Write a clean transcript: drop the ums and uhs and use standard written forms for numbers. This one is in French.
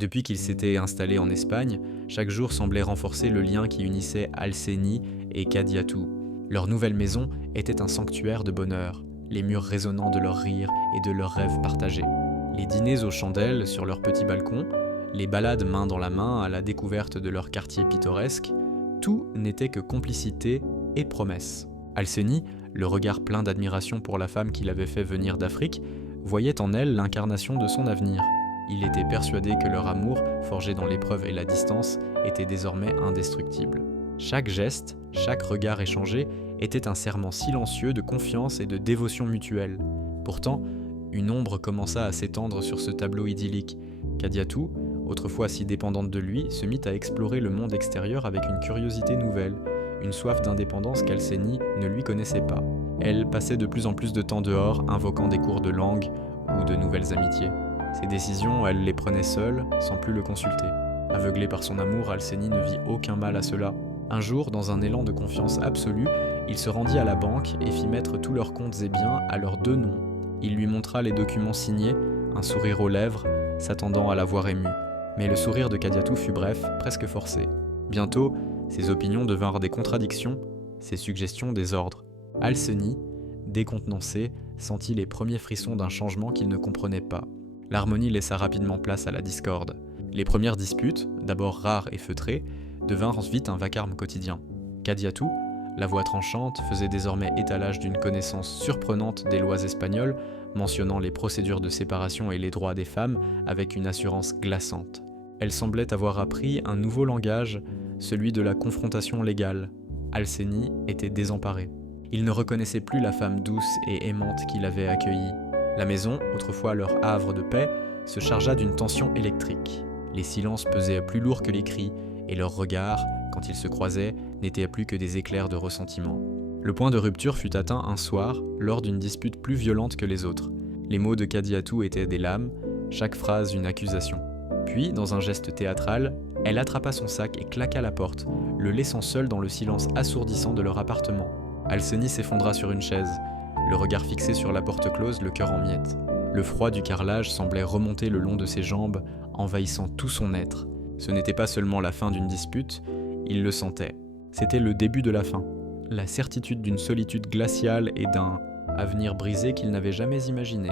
Depuis qu'ils s'étaient installés en Espagne, chaque jour semblait renforcer le lien qui unissait Alcénie et Kadiatou. Leur nouvelle maison était un sanctuaire de bonheur, les murs résonnant de leurs rires et de leurs rêves partagés. Les dîners aux chandelles sur leur petit balcon, les balades main dans la main à la découverte de leur quartier pittoresque, tout n'était que complicité et promesse. Alcénie, le regard plein d'admiration pour la femme qu'il avait fait venir d'Afrique, voyait en elle l'incarnation de son avenir. Il était persuadé que leur amour, forgé dans l'épreuve et la distance, était désormais indestructible. Chaque geste, chaque regard échangé était un serment silencieux de confiance et de dévotion mutuelle. Pourtant, une ombre commença à s'étendre sur ce tableau idyllique. Kadiatou, autrefois si dépendante de lui, se mit à explorer le monde extérieur avec une curiosité nouvelle, une soif d'indépendance qu'Alcénie ne lui connaissait pas. Elle passait de plus en plus de temps dehors, invoquant des cours de langue ou de nouvelles amitiés. Ses décisions, elle les prenait seule, sans plus le consulter. Aveuglée par son amour, Alcénie ne vit aucun mal à cela. Un jour, dans un élan de confiance absolue, il se rendit à la banque et fit mettre tous leurs comptes et biens à leurs deux noms. Il lui montra les documents signés, un sourire aux lèvres, s'attendant à la voir émue. Mais le sourire de Kadiatou fut bref, presque forcé. Bientôt, ses opinions devinrent des contradictions, ses suggestions des ordres. Alcénie, décontenancé, sentit les premiers frissons d'un changement qu'il ne comprenait pas. L'harmonie laissa rapidement place à la discorde. Les premières disputes, d'abord rares et feutrées, devinrent vite un vacarme quotidien. Kadiatou, la voix tranchante, faisait désormais étalage d'une connaissance surprenante des lois espagnoles, mentionnant les procédures de séparation et les droits des femmes avec une assurance glaçante. Elle semblait avoir appris un nouveau langage, celui de la confrontation légale. Alcénie était désemparée. Il ne reconnaissait plus la femme douce et aimante qu'il avait accueillie. La maison, autrefois leur havre de paix, se chargea d'une tension électrique. Les silences pesaient plus lourds que les cris, et leurs regards, quand ils se croisaient, n'étaient plus que des éclairs de ressentiment. Le point de rupture fut atteint un soir, lors d'une dispute plus violente que les autres. Les mots de Kadiatou étaient des lames, chaque phrase une accusation. Puis, dans un geste théâtral, elle attrapa son sac et claqua la porte, le laissant seul dans le silence assourdissant de leur appartement. Alcénie s'effondra sur une chaise, le regard fixé sur la porte close, le cœur en miettes. Le froid du carrelage semblait remonter le long de ses jambes, envahissant tout son être. Ce n'était pas seulement la fin d'une dispute, il le sentait. C'était le début de la fin, la certitude d'une solitude glaciale et d'un avenir brisé qu'il n'avait jamais imaginé.